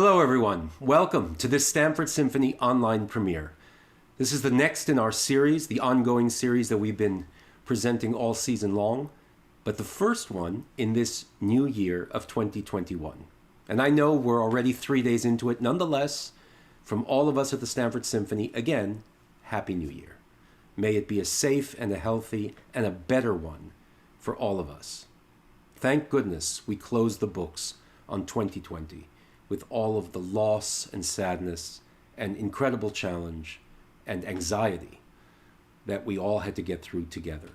Hello, everyone. Welcome to this Stamford Symphony online premiere. This is the next in our series, the ongoing series that we've been presenting all season long, but the first one in this new year of 2021. And I know we're already 3 days into it. Nonetheless, from all of us at the Stamford Symphony, again, Happy New Year. May it be a safe and a healthy and a better one for all of us. Thank goodness we closed the books on 2020 with all of the loss and sadness and incredible challenge and anxiety that we all had to get through together.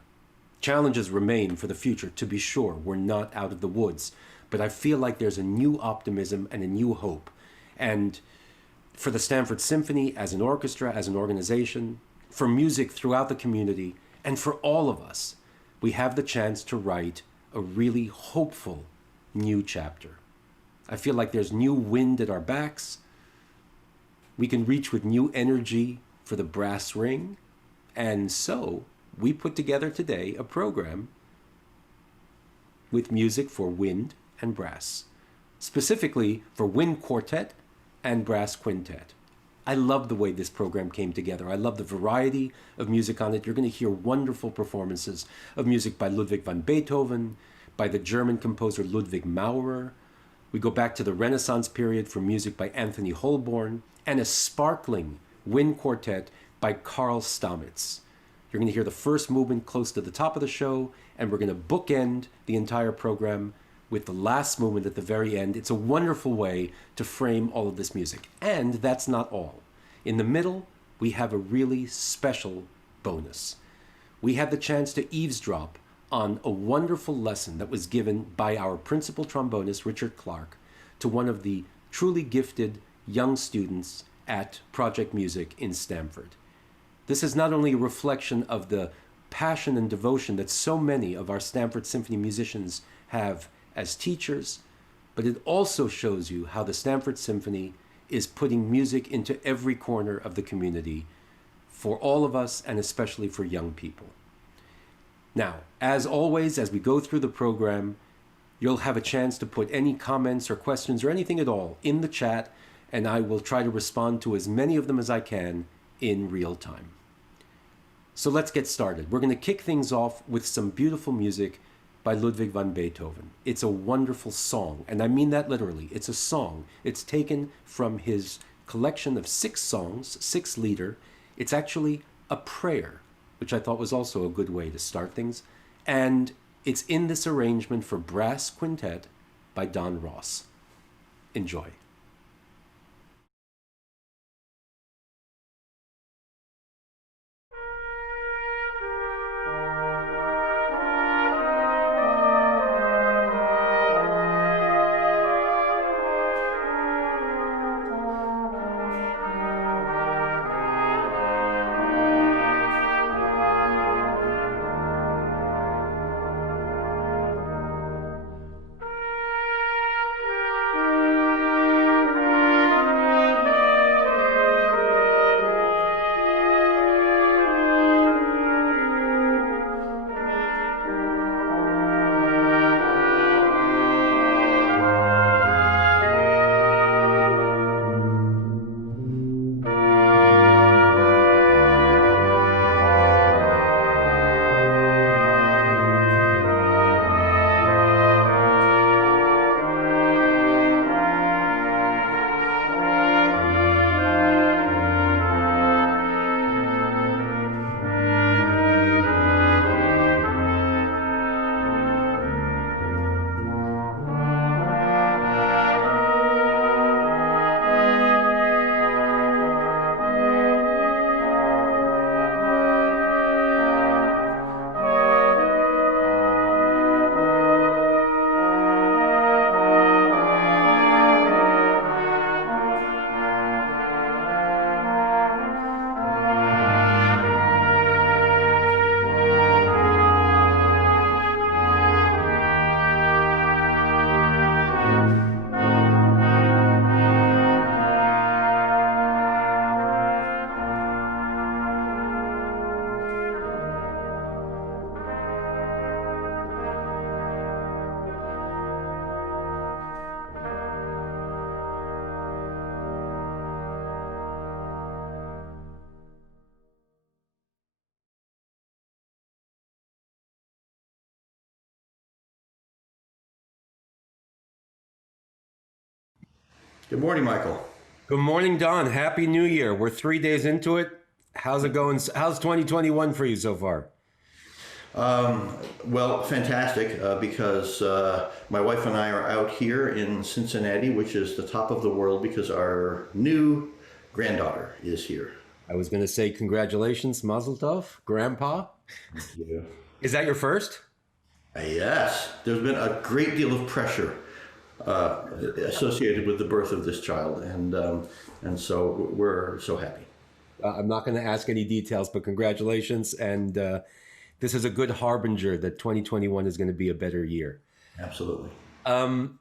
Challenges remain for the future, to be sure. We're not out of the woods, but I feel like there's a new optimism and a new hope. And for the Stamford Symphony as an orchestra, as an organization, for music throughout the community, and for all of us, we have the chance to write a really hopeful new chapter. I feel like there's new wind at our backs. We can reach with new energy for the brass ring. And so we put together today a program with music for wind and brass, specifically for wind quartet and brass quintet. I love the way this program came together. I love the variety of music on it. You're going to hear wonderful performances of music by Ludwig van Beethoven, by the German composer Ludwig Maurer. We go back to the Renaissance period for music by Anthony Holborne, and a sparkling wind quartet by Carl Stamitz. You're going to hear the first movement close to the top of the show, and we're going to bookend the entire program with the last movement at the very end. It's a wonderful way to frame all of this music. And that's not all. In the middle, we have a really special bonus. We had the chance to eavesdrop on a wonderful lesson that was given by our principal trombonist, Richard Clark, to one of the truly gifted young students at Project Music in Stamford. This is not only a reflection of the passion and devotion that so many of our Stamford Symphony musicians have as teachers, but it also shows you how the Stamford Symphony is putting music into every corner of the community for all of us, and especially for young people. Now, as always, as we go through the program, you'll have a chance to put any comments or questions or anything at all in the chat, and I will try to respond to as many of them as I can in real time. So let's get started. We're going to kick things off with some beautiful music by Ludwig van Beethoven. It's a wonderful song, and I mean that literally. It's a song. It's taken from his collection of 6 songs, 6 lieder. It's actually a prayer, which I thought was also a good way to start things. And it's in this arrangement for brass quintet by Don Ross. Enjoy. Good morning, Michael. Good morning, Don. Happy New Year. We're 3 days into it. How's it going? How's 2021 for you so far? Well, fantastic, because my wife and I are out here in Cincinnati, which is the top of the world because our new granddaughter is here. I was going to say congratulations, Mazel Tov, Grandpa. Yeah. Is that your first? Yes, there's been a great deal of pressure associated with the birth of this child, and so we're so happy. I'm not going to ask any details, but congratulations. And this is a good harbinger that 2021 is going to be a better year. Absolutely. I'm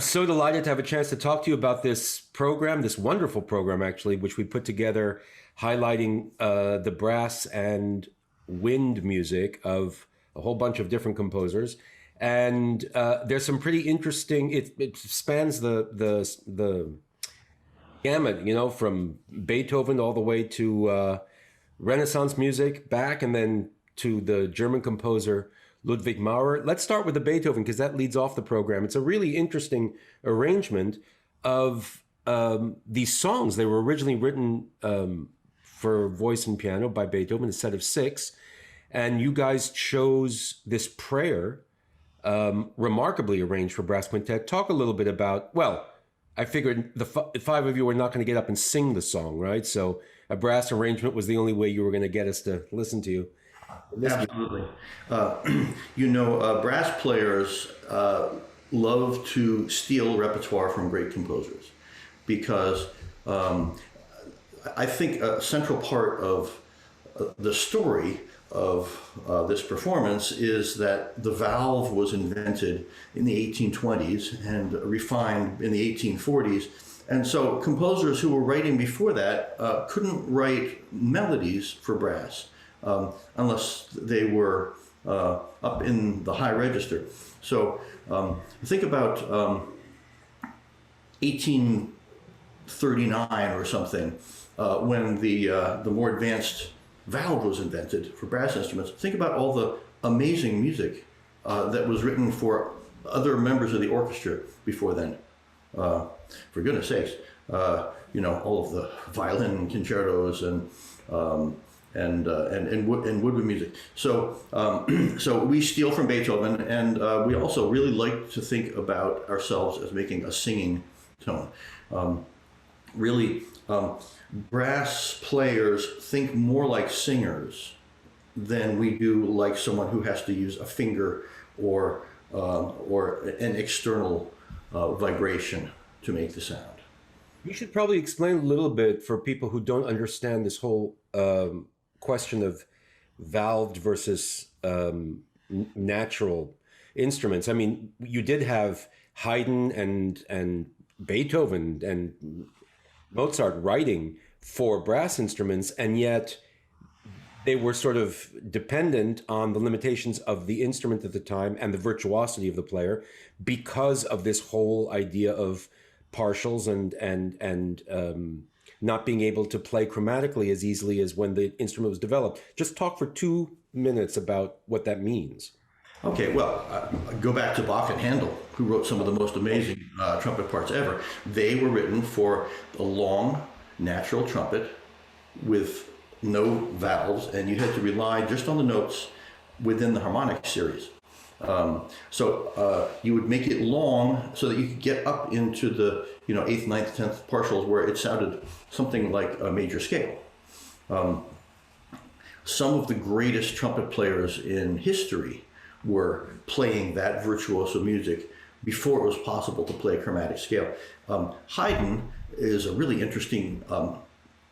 so delighted to have a chance to talk to you about this program, this wonderful program, actually, which we put together highlighting the brass and wind music of a whole bunch of different composers. And there's some pretty interesting, it spans the gamut, from Beethoven all the way to Renaissance music back, and then to the German composer Ludwig Maurer. Let's start with the Beethoven because that leads off the program. It's a really interesting arrangement of these songs. They were originally written for voice and piano by Beethoven, a set of 6. And you guys chose this prayer, remarkably arranged for brass quintet. Talk a little bit about, well, I figured the 5 of you were not going to get up and sing the song, right? So a brass arrangement was the only way you were going to get us to listen to you. Absolutely. Brass players love to steal repertoire from great composers because I think a central part of the story of this performance is that the valve was invented in the 1820s and refined in the 1840s. And so composers who were writing before that couldn't write melodies for brass unless they were up in the high register. So think about 1839 or something when the more advanced valve was invented for brass instruments. Think about all the amazing music that was written for other members of the orchestra before then. For goodness sakes, all of the violin concertos and woodwind music. So so we steal from Beethoven, and we also really like to think about ourselves as making a singing tone. Brass players think more like singers than we do like someone who has to use a finger or an external vibration to make the sound. You should probably explain a little bit for people who don't understand this whole question of valved versus natural instruments. I mean, you did have Haydn and Beethoven and Mozart writing for brass instruments, and yet they were sort of dependent on the limitations of the instrument at the time and the virtuosity of the player because of this whole idea of partials and not being able to play chromatically as easily as when the instrument was developed. Just talk for 2 minutes about what that means. Okay, well, go back to Bach and Handel, who wrote some of the most amazing trumpet parts ever. They were written for a long, natural trumpet with no valves, and you had to rely just on the notes within the harmonic series. So you would make it long so that you could get up into the 8th, 9th, 10th partials where it sounded something like a major scale. Some of the greatest trumpet players in history were playing that virtuoso music before it was possible to play a chromatic scale. Haydn is a really interesting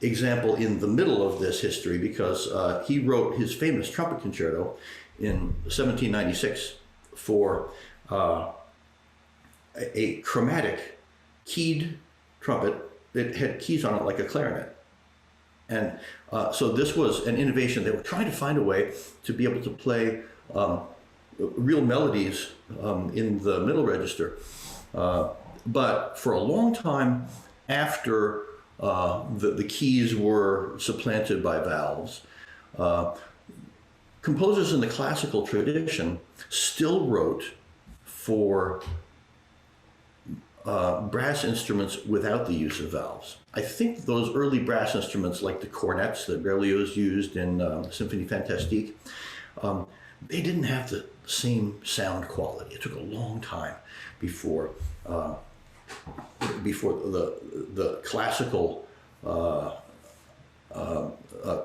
example in the middle of this history because he wrote his famous trumpet concerto in 1796 for a chromatic keyed trumpet. It had keys on it like a clarinet. And so this was an innovation. They were trying to find a way to be able to play real melodies in the middle register. But for a long time after the keys were supplanted by valves, composers in the classical tradition still wrote for brass instruments without the use of valves. I think those early brass instruments, like the cornets that Berlioz used in Symphonie Fantastique, they didn't have the same sound quality. It took a long time before the classical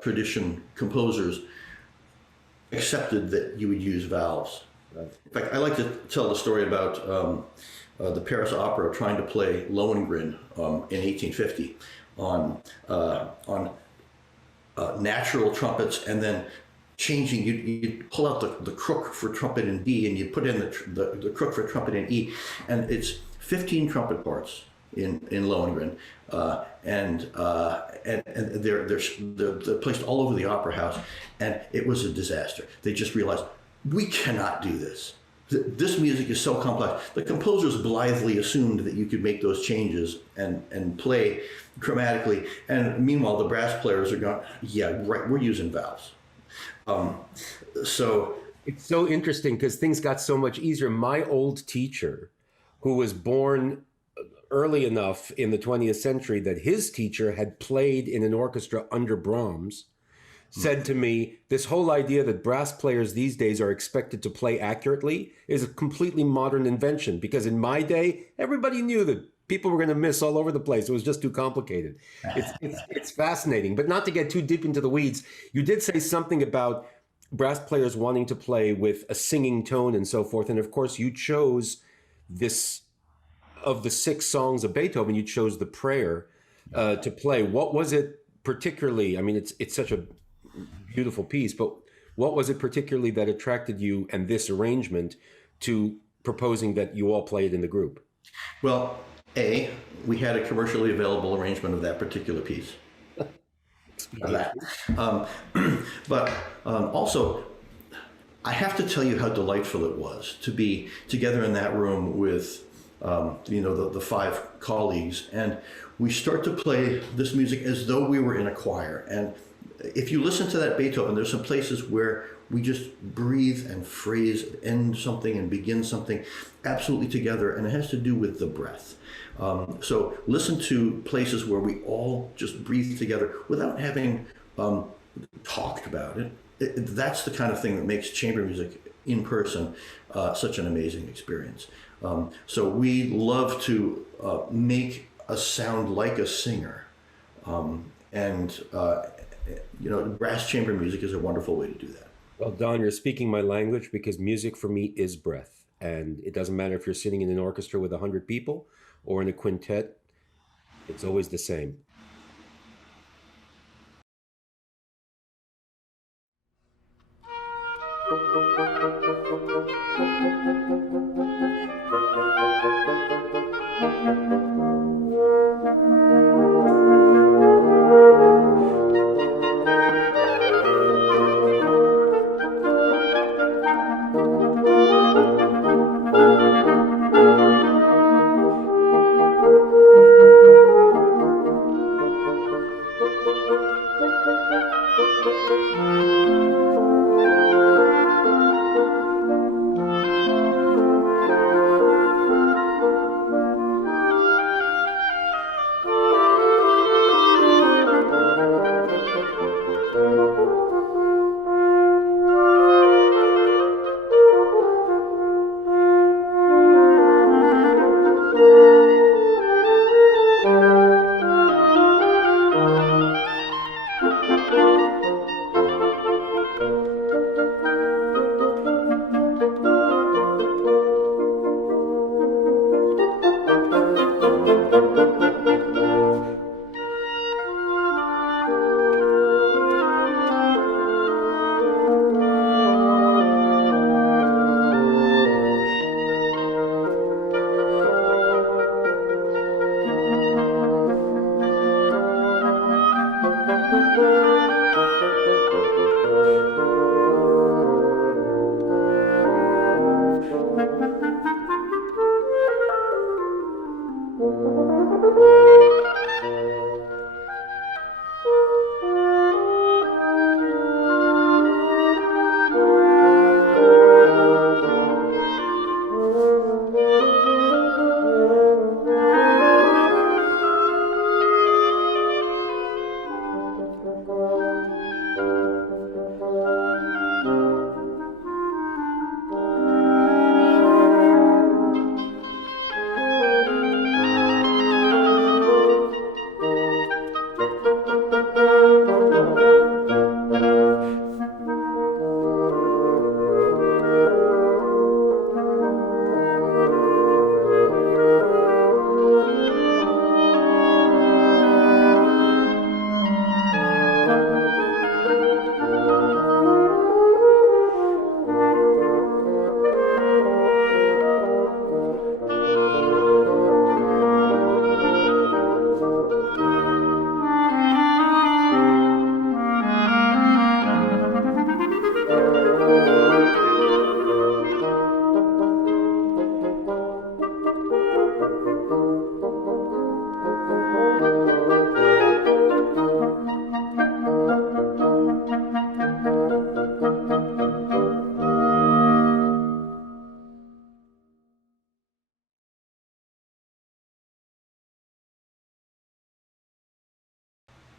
tradition composers accepted that you would use valves. In fact, I like to tell the story about the Paris Opera trying to play Lohengrin in 1850 on natural trumpets, and then changing. You'd pull out the crook for trumpet in D, and you put in the crook for trumpet in E, and it's 15 trumpet parts in Lohengrin, and they're placed all over the opera house, and it was a disaster. They just realized, we cannot do this. This music is so complex. The composers blithely assumed that you could make those changes and play chromatically, and meanwhile the brass players are going, yeah, right, we're using valves. So it's so interesting because things got so much easier. My old teacher, who was born early enough in the 20th century that his teacher had played in an orchestra under Brahms, said to me, this whole idea that brass players these days are expected to play accurately is a completely modern invention, because in my day, everybody knew that people were going to miss all over the place. It was just too complicated. It's fascinating, but not to get too deep into the weeds. You did say something about brass players wanting to play with a singing tone and so forth. And of course, you chose this, of the 6 songs of Beethoven, you chose the prayer to play. What was it particularly? I mean, it's such a beautiful piece, but what was it particularly that attracted you and this arrangement to proposing that you all play it in the group? Well, we had a commercially available arrangement of that particular piece. But also, I have to tell you how delightful it was to be together in that room with the 5 colleagues, and we start to play this music as though we were in a choir. And if you listen to that Beethoven, there's some places where we just breathe and phrase, end something and begin something absolutely together, and it has to do with the breath. So listen to places where we all just breathe together without having talked about it. That's the kind of thing that makes chamber music in person such an amazing experience. So we love to make a sound like a singer, brass chamber music is a wonderful way to do that. Well, Don, you're speaking my language, because music for me is breath. And it doesn't matter if you're sitting in an orchestra with 100 people or in a quintet, it's always the same.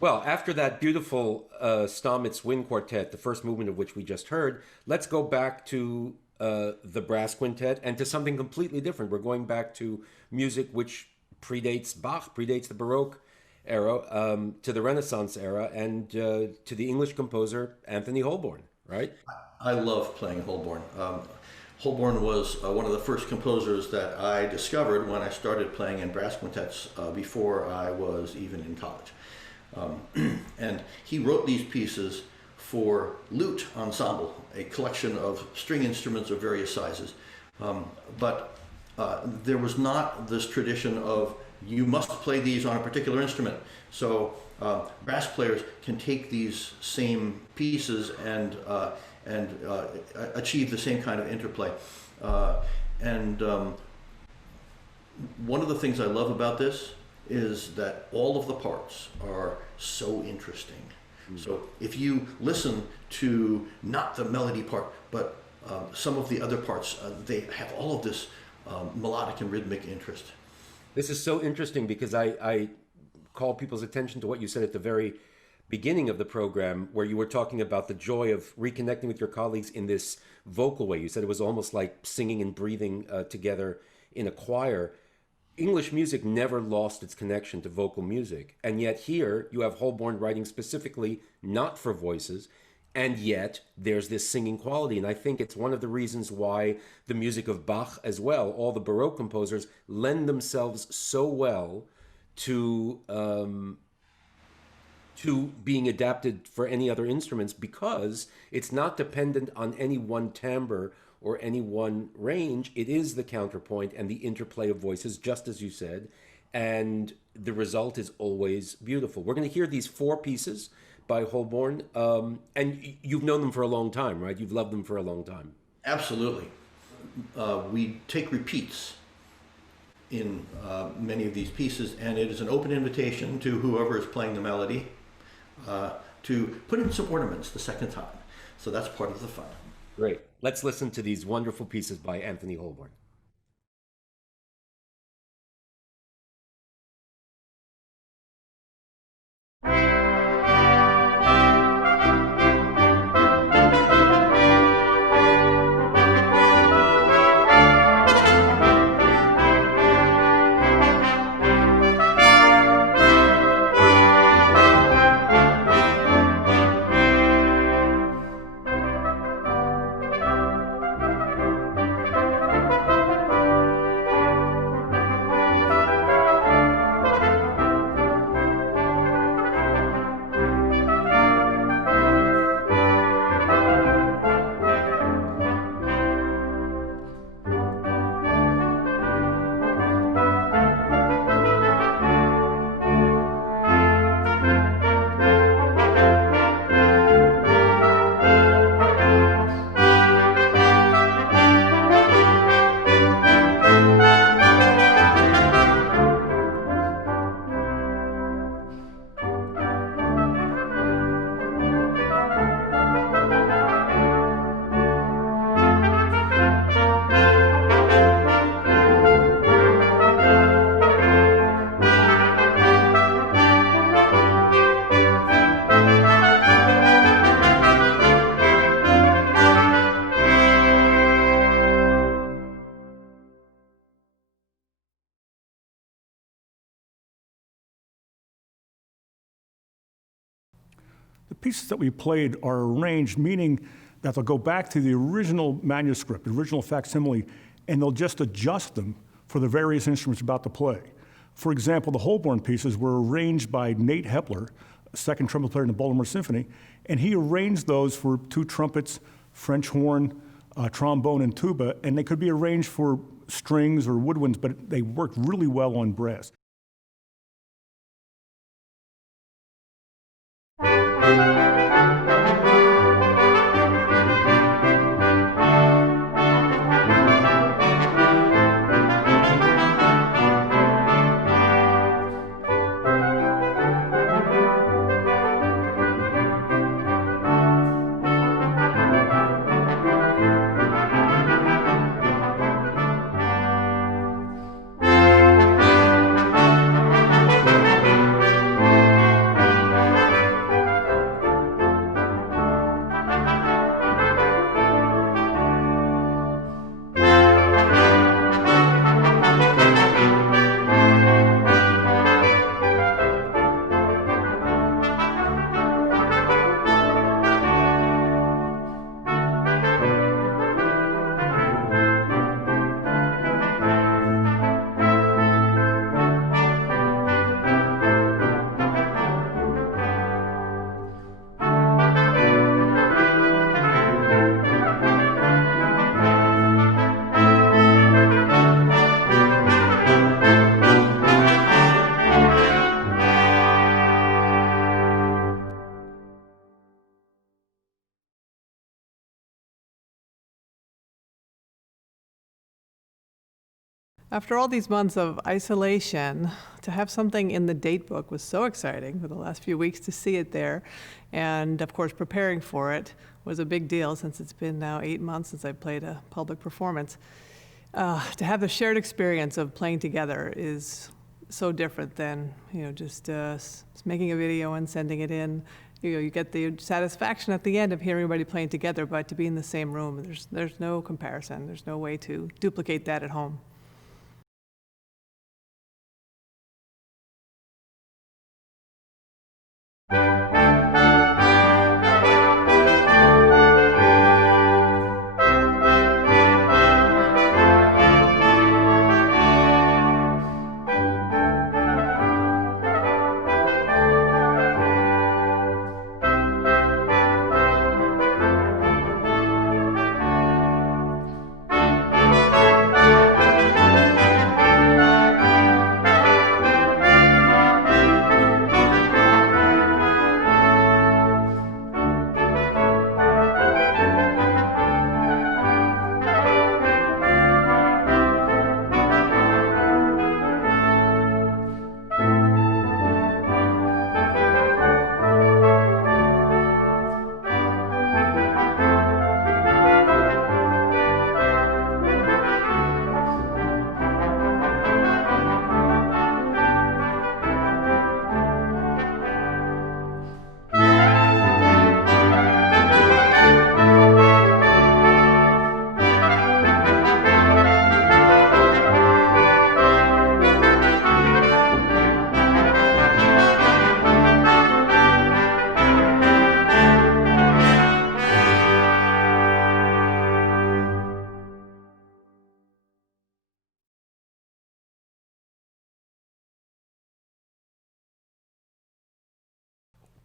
Well, after that beautiful Stamitz wind quartet, the first movement of which we just heard, let's go back to the brass quintet and to something completely different. We're going back to music which predates Bach, predates the Baroque era, to the Renaissance era, and to the English composer Anthony Holborne, right? I love playing Holborne. Holborne was one of the first composers that I discovered when I started playing in brass quintets before I was even in college. And he wrote these pieces for lute ensemble, a collection of string instruments of various sizes. But there was not this tradition of you must play these on a particular instrument. So brass players can take these same pieces and achieve the same kind of interplay. And one of the things I love about this is that all of the parts are so interesting. So if you listen to not the melody part, but some of the other parts, they have all of this melodic and rhythmic interest. This is so interesting because I call people's attention to what you said at the very beginning of the program, where you were talking about the joy of reconnecting with your colleagues in this vocal way. You said it was almost like singing and breathing together in a choir. English music never lost its connection to vocal music. And yet here you have Holborne writing specifically not for voices, and yet there's this singing quality. And I think it's one of the reasons why the music of Bach as well, all the Baroque composers, lend themselves so well to being adapted for any other instruments, because it's not dependent on any one timbre or any one range. It is the counterpoint and the interplay of voices, just as you said, and the result is always beautiful. We're going to hear these four pieces by Holborne, and you've known them for a long time, right? You've loved them for a long time. Absolutely. We take repeats in many of these pieces, and it is an open invitation to whoever is playing the melody to put in some ornaments the second time. So that's part of the fun. Great. Let's listen to these wonderful pieces by Anthony Holborne. The pieces that we played are arranged, meaning that they'll go back to the original manuscript, the original facsimile, and they'll just adjust them for the various instruments about to play. For example, the Holborne pieces were arranged by Nate Hepler, a second trumpet player in the Baltimore Symphony, and he arranged those for two trumpets, French horn, trombone, and tuba, and they could be arranged for strings or woodwinds, but they worked really well on brass. After all these months of isolation, to have something in the date book was so exciting for the last few weeks to see it there. And of course, preparing for it was a big deal since it's been now 8 months since I played a public performance. To have the shared experience of playing together is so different than, just making a video and sending it in. You get the satisfaction at the end of hearing everybody playing together, but to be in the same room, there's no comparison. There's no way to duplicate that at home.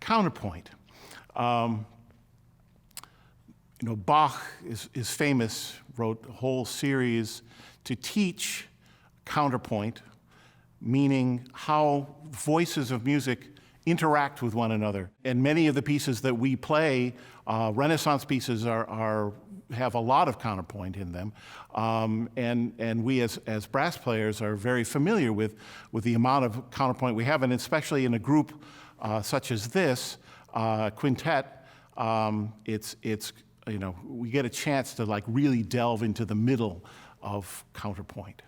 Counterpoint. Bach is famous, wrote a whole series to teach counterpoint, meaning how voices of music interact with one another. And many of the pieces that we play, Renaissance pieces, have a lot of counterpoint in them. And we as brass players are very familiar with the amount of counterpoint we have, and especially in a group such as this, quintet, we get a chance to really delve into the middle of counterpoint.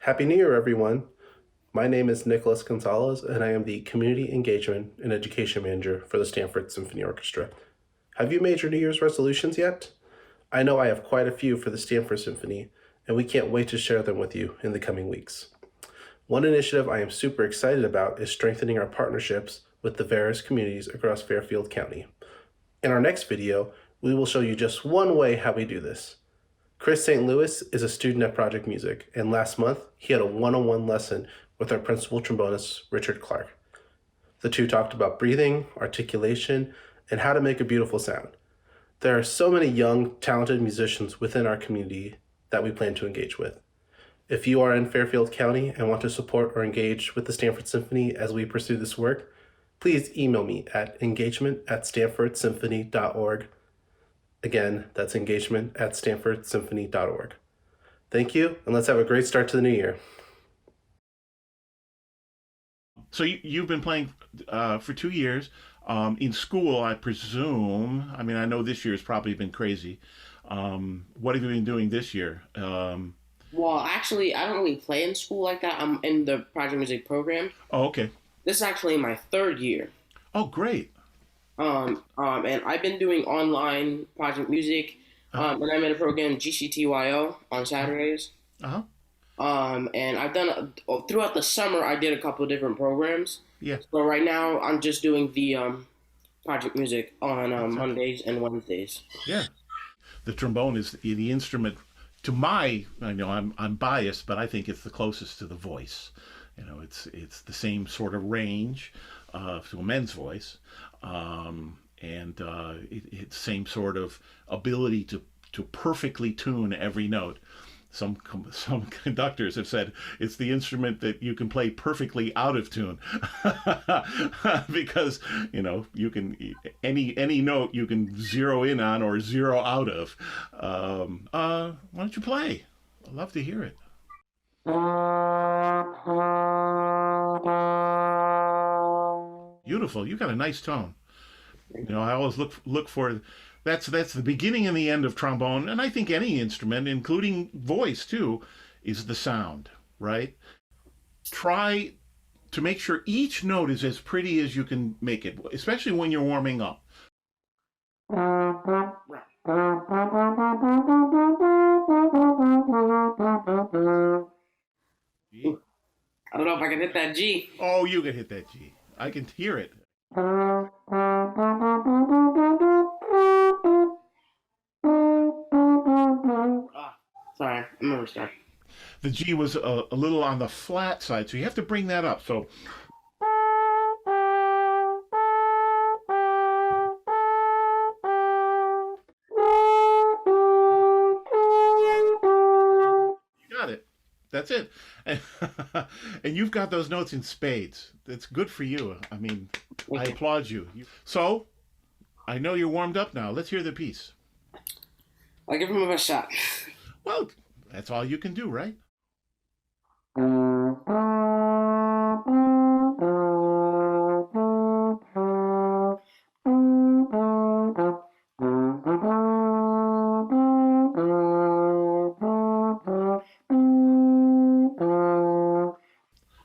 Happy New Year, everyone. My name is Nicholas Gonzalez, and I am the Community Engagement and Education Manager for the Stamford Symphony Orchestra. Have you made your New Year's resolutions yet? I know I have quite a few for the Stamford Symphony, and we can't wait to share them with you in the coming weeks. One initiative I am super excited about is strengthening our partnerships with the various communities across Fairfield County. In our next video, we will show you just one way how we do this. Chris St. Louis is a student at Project Music, and last month he had a one-on-one lesson with our principal trombonist, Richard Clark. The two talked about breathing, articulation, and how to make a beautiful sound. There are so many young, talented musicians within our community that we plan to engage with. If you are in Fairfield County and want to support or engage with the Stamford Symphony as we pursue this work, please email me at engagement@stanfordsymphony.org. Again, that's engagement@stanfordsymphony.org. Thank you, and let's have a great start to the new year. So you've been playing for 2 years. In school, I presume. I mean, I know this year's probably been crazy. What have you been doing this year? Well, actually, I don't really play in school like that. I'm in the project music program. Oh, okay. This is actually my third year. Oh, great. And I've been doing online project music. And I'm in a program, GCTYO, on Saturdays. Uh-huh. And I've done, throughout the summer, I did a couple of different programs. Yeah. So right now, I'm just doing the project music on Mondays and Wednesdays. Yeah. The trombone is the instrument, to I know I'm biased, but I think it's the closest to the voice. You know, it's the same sort of range to a men's voice, and it's same sort of ability to perfectly tune every note. Some conductors have said it's the instrument that you can play perfectly out of tune, because you can any note you can zero in on or zero out of. Why don't you play? I'd love to hear it. Beautiful. You got a nice tone. I always look for. That's the beginning and the end of trombone, and I think any instrument, including voice too, is the sound, right? Try to make sure each note is as pretty as you can make it, especially when you're warming up. I don't know if I can hit that G. Oh, you can hit that G. I can hear it. Sorry, I'm gonna restart. The G was a little on the flat side, so you have to bring that up. So. You got it. That's it. And you've got those notes in spades. That's good for you. I mean, I applaud you. So, I know you're warmed up now. Let's hear the piece. I'll give him a shot. Well, that's all you can do, right? I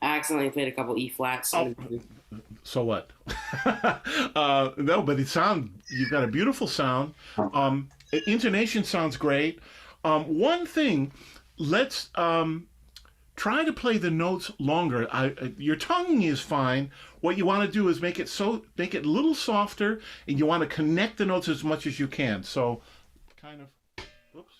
accidentally played a couple E flats. Oh, so what? No, but you've got a beautiful sound. Intonation sounds great. One thing, let's try to play the notes longer. Your tonguing is fine. What you want to do is make it a little softer, and you want to connect the notes as much as you can. So, kind of, oops.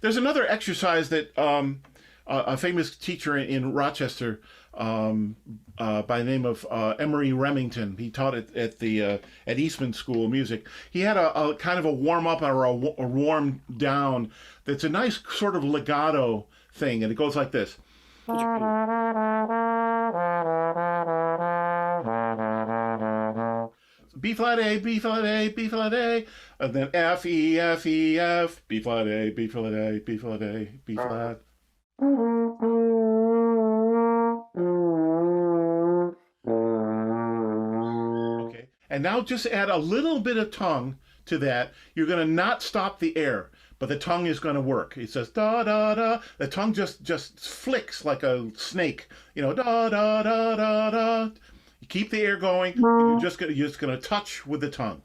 There's another exercise that a famous teacher in Rochester by the name of Emery Remington, he taught it at Eastman School of Music. He had a kind of a warm up or a warm down that's a nice sort of legato thing, and it goes like this. B flat A, B flat A, B flat A, and then F E F E F, B flat A, B flat A, B flat A, B flat. Okay, and now just add a little bit of tongue to that. You're going to not stop the air, but the tongue is going to work. It says da da da. The tongue just flicks like a snake. Da da da da da. keep the air going. And you're just gonna touch with the tongue.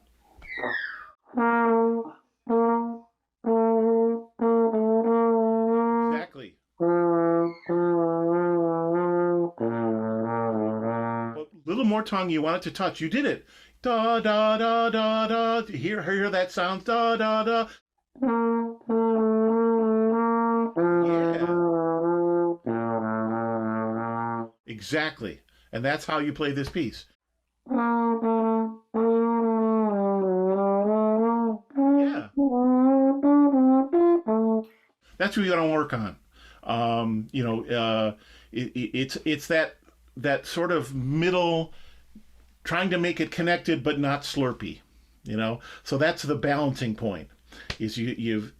Exactly. A little more tongue. You want it to touch. You did it. Da da da da da. Hear that sound. Da da da. Yeah. Exactly. And that's how you play this piece. Yeah. That's what you're gonna work on. It's that sort of middle, trying to make it connected but not slurpy. So that's the balancing point. Is you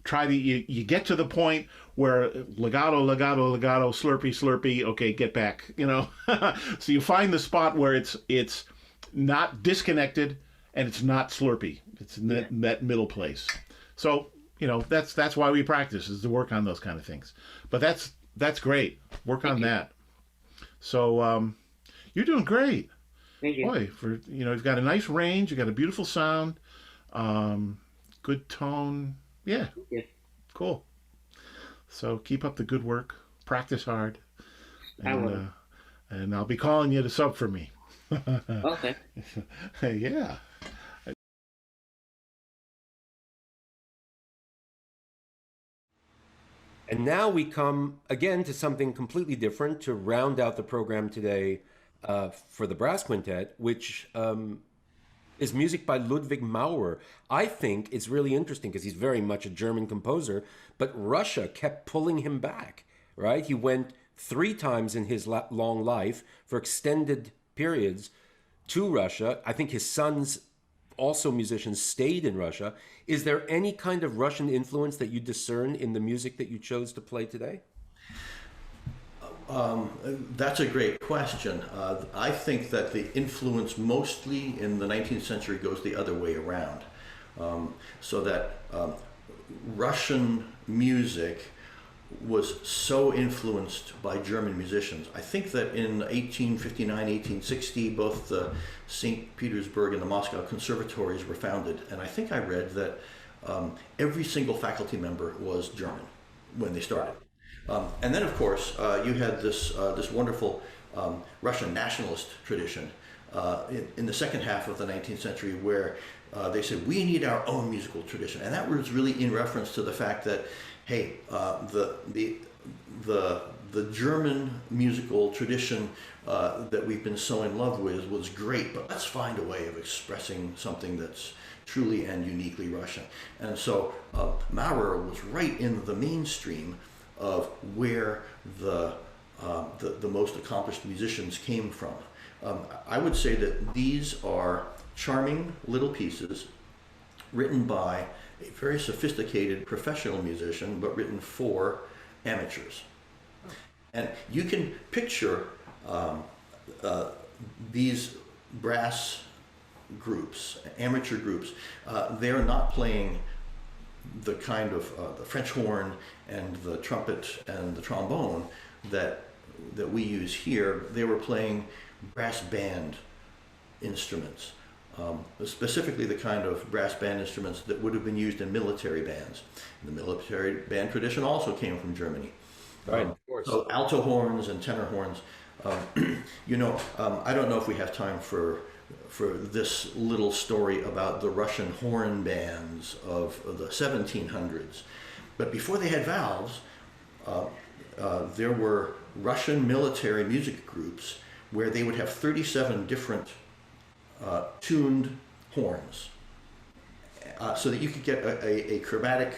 get to the point where legato, legato, legato, slurpy, slurpy. Okay, get back. So you find the spot where it's not disconnected and it's not slurpy. It's in that middle place. So that's why we practice, is to work on those kind of things. But that's great. Work on that. So you're doing great. Thank you. Boy, you've got a nice range. You got a beautiful sound. Good tone. Yeah. Cool. So keep up the good work. Practice hard. I will. And I'll be calling you to sub for me. Okay. Yeah. And now we come again to something completely different to round out the program today for the brass quintet, which is music by Ludwig Maurer. I think it's really interesting because he's very much a German composer, but Russia kept pulling him back, right? He went 3 times in his long life for extended periods to Russia. I think his sons, also musicians, stayed in Russia. Is there any kind of Russian influence that you discern in the music that you chose to play today? That's a great question. I think that the influence mostly in the 19th century goes the other way around. So that Russian music was so influenced by German musicians. I think that in 1859, 1860, both the St. Petersburg and the Moscow conservatories were founded. And I think I read that every single faculty member was German when they started. And then, of course, you had this wonderful Russian nationalist tradition in the second half of the 19th century, where they said, we need our own musical tradition. And that was really in reference to the fact that, hey, the German musical tradition that we've been so in love with was great, but let's find a way of expressing something that's truly and uniquely Russian. And so Maurer was right in the mainstream of where the most accomplished musicians came from. I would say that these are charming little pieces written by a very sophisticated professional musician, but written for amateurs. And you can picture these brass groups, amateur groups. They're not playing the kind of the French horn and the trumpet and the trombone that we use here. They were playing brass band instruments, specifically the kind of brass band instruments that would have been used in military bands. The military band tradition also came from Germany. Right, of course. So alto horns and tenor horns. I don't know if we have time for this little story about the Russian horn bands of the 1700s. But before they had valves, there were Russian military music groups where they would have 37 different tuned horns, so that you could get a chromatic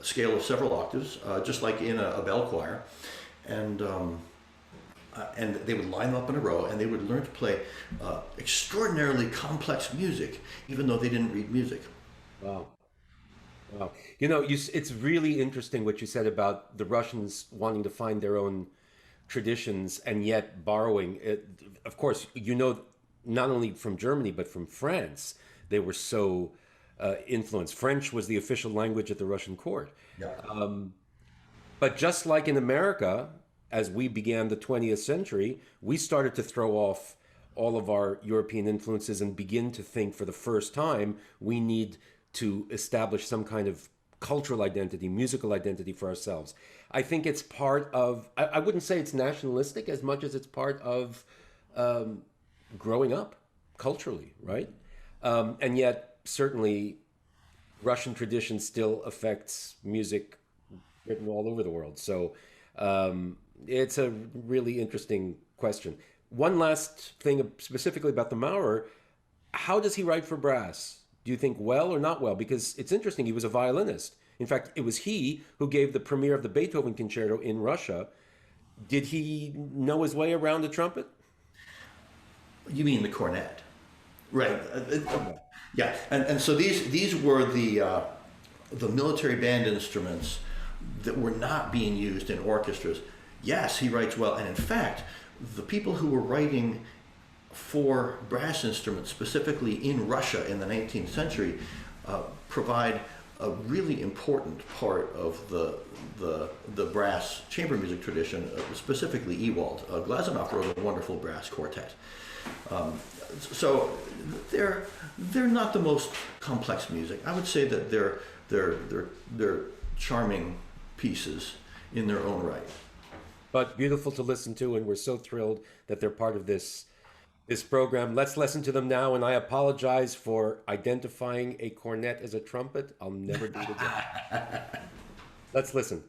scale of several octaves, just like in a bell choir. And they would line them up in a row, and they would learn to play extraordinarily complex music, even though they didn't read music. Wow. Wow. It's really interesting what you said about the Russians wanting to find their own traditions and yet borrowing it. Of course, not only from Germany, but from France, they were so influenced. French was the official language at the Russian court. Yeah. But just like in America, as we began the 20th century, we started to throw off all of our European influences and begin to think for the first time we need to establish some kind of cultural identity, musical identity for ourselves. I think it's part of, I wouldn't say it's nationalistic as much as it's part of growing up culturally, right? And yet, certainly, Russian tradition still affects music written all over the world. So it's a really interesting question. One last thing specifically about the Maurer, how does he write for brass? Do you think well or not well? Because it's interesting, he was a violinist. In fact, it was he who gave the premiere of the Beethoven concerto in Russia. Did he know his way around the trumpet? You mean the cornet? Right. Yeah. And so these were the military band instruments that were not being used in orchestras. Yes, he writes well. And in fact, the people who were writing for brass instruments, specifically in Russia in the 19th century, provide a really important part of the brass chamber music tradition, specifically Ewald. Glazunov wrote a wonderful brass quartet. So they're not the most complex music. I would say that they're charming pieces in their own right. But beautiful to listen to, and we're so thrilled that they're part of this program. Let's listen to them now, and I apologize for identifying a cornet as a trumpet. I'll never do it again. Let's listen.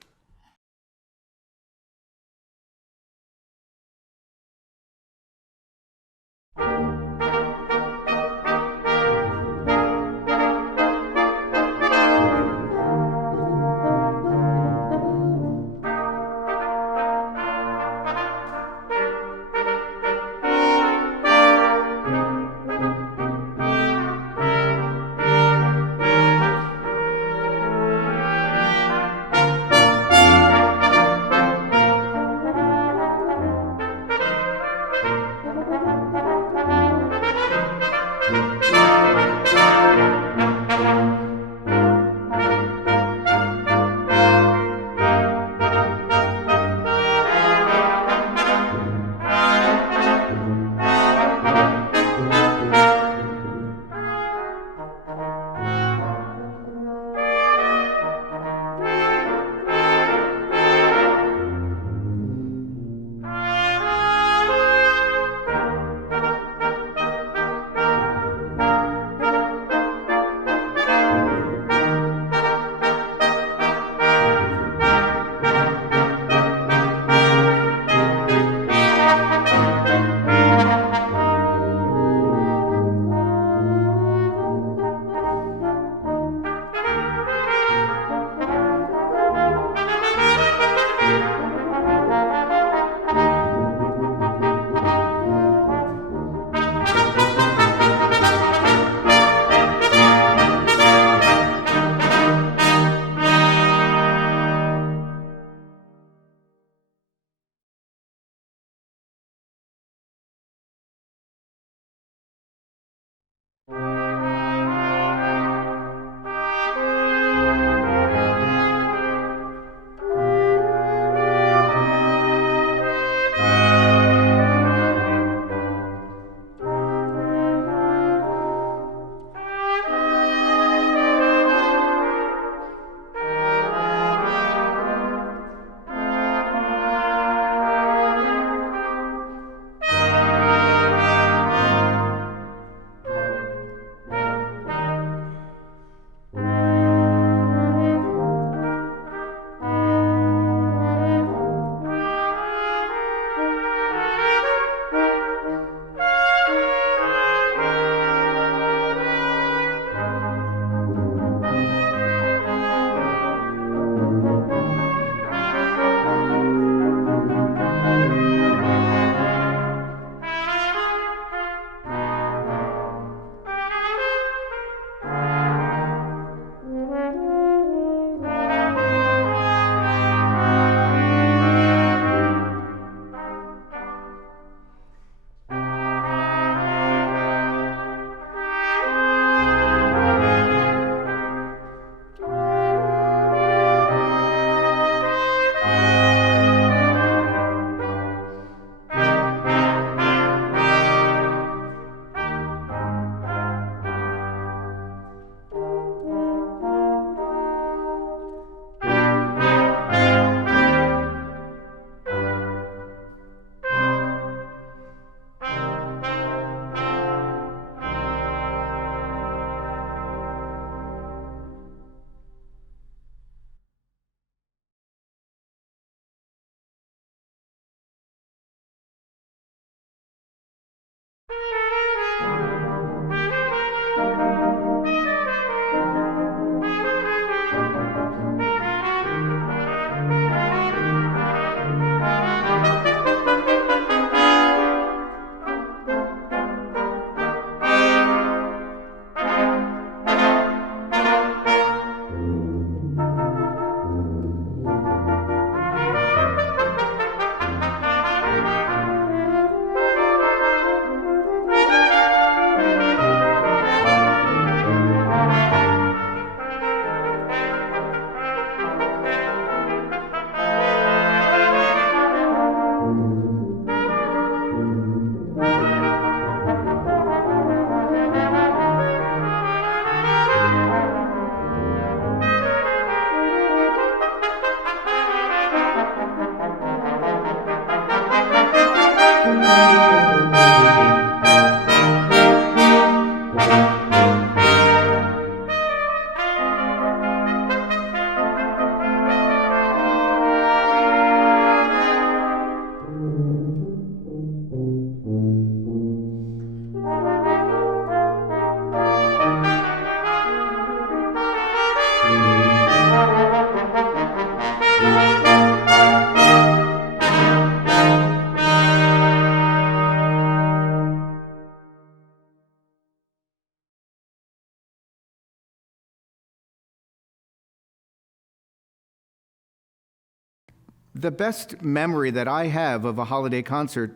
The best memory that I have of a holiday concert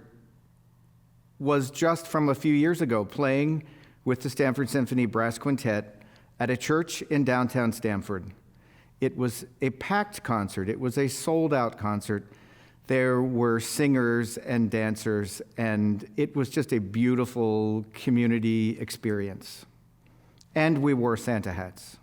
was just from a few years ago, playing with the Stamford Symphony Brass Quintet at a church in downtown Stamford. It was a packed concert. It was a sold-out concert. There were singers and dancers, and it was just a beautiful community experience. And we wore Santa hats.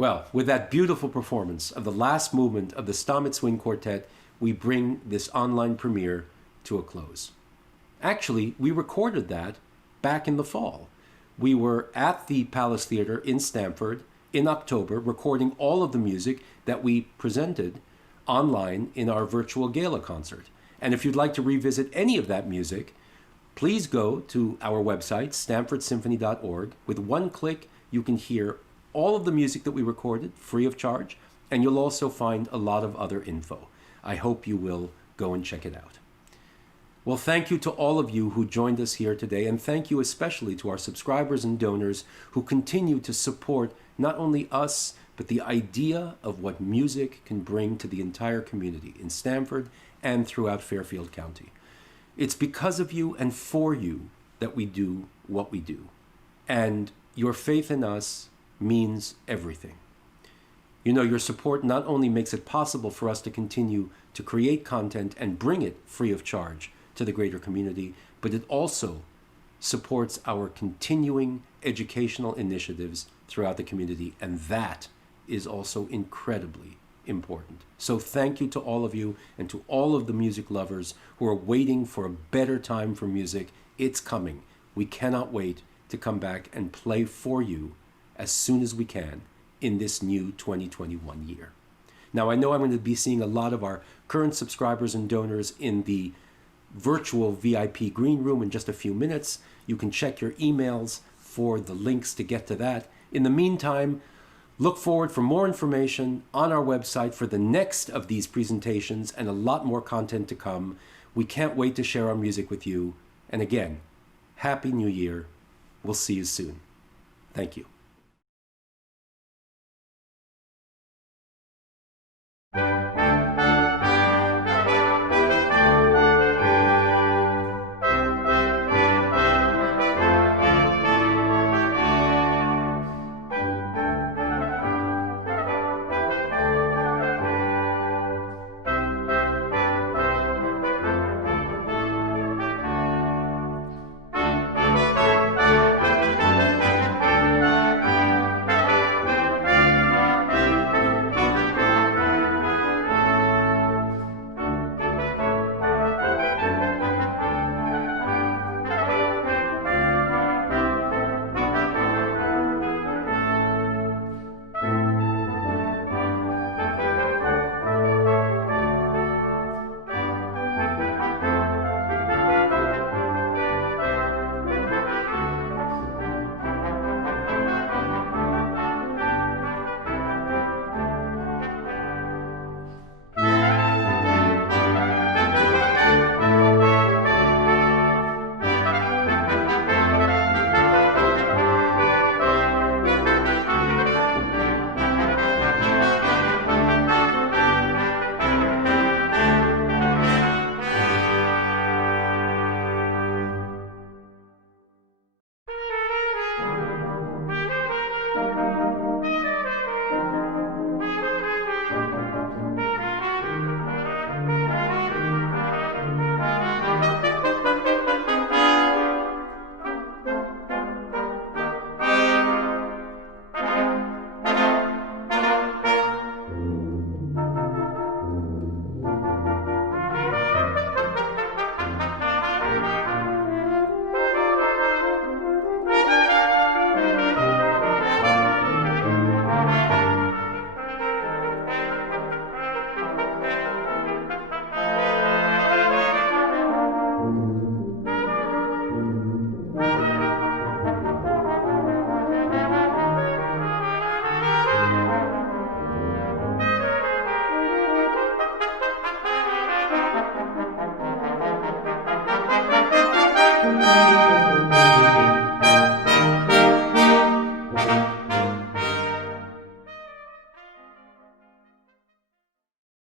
Well, with that beautiful performance of the last movement of the Stamitz Wind Quartet, we bring this online premiere to a close. Actually, we recorded that back in the fall. We were at the Palace Theatre in Stamford in October, recording all of the music that we presented online in our virtual gala concert. And if you'd like to revisit any of that music, please go to our website, stamfordsymphony.org. With one click, you can hear all of the music that we recorded free of charge, and you'll also find a lot of other info. I hope you will go and check it out. Well, thank you to all of you who joined us here today, and thank you especially to our subscribers and donors who continue to support not only us, but the idea of what music can bring to the entire community in Stamford and throughout Fairfield County. It's because of you and for you that we do what we do. And your faith in us means everything. You know, your support not only makes it possible for us to continue to create content and bring it free of charge to the greater community, but it also supports our continuing educational initiatives throughout the community, and that is also incredibly important. So thank you to all of you and to all of the music lovers who are waiting for a better time for music. It's coming. We cannot wait to come back and play for you as soon as we can in this new 2021 year. Now, I know I'm going to be seeing a lot of our current subscribers and donors in the virtual VIP green room in just a few minutes. You can check your emails for the links to get to that. In the meantime, look forward for more information on our website for the next of these presentations and a lot more content to come. We can't wait to share our music with you. And again, Happy New Year. We'll see you soon. Thank you.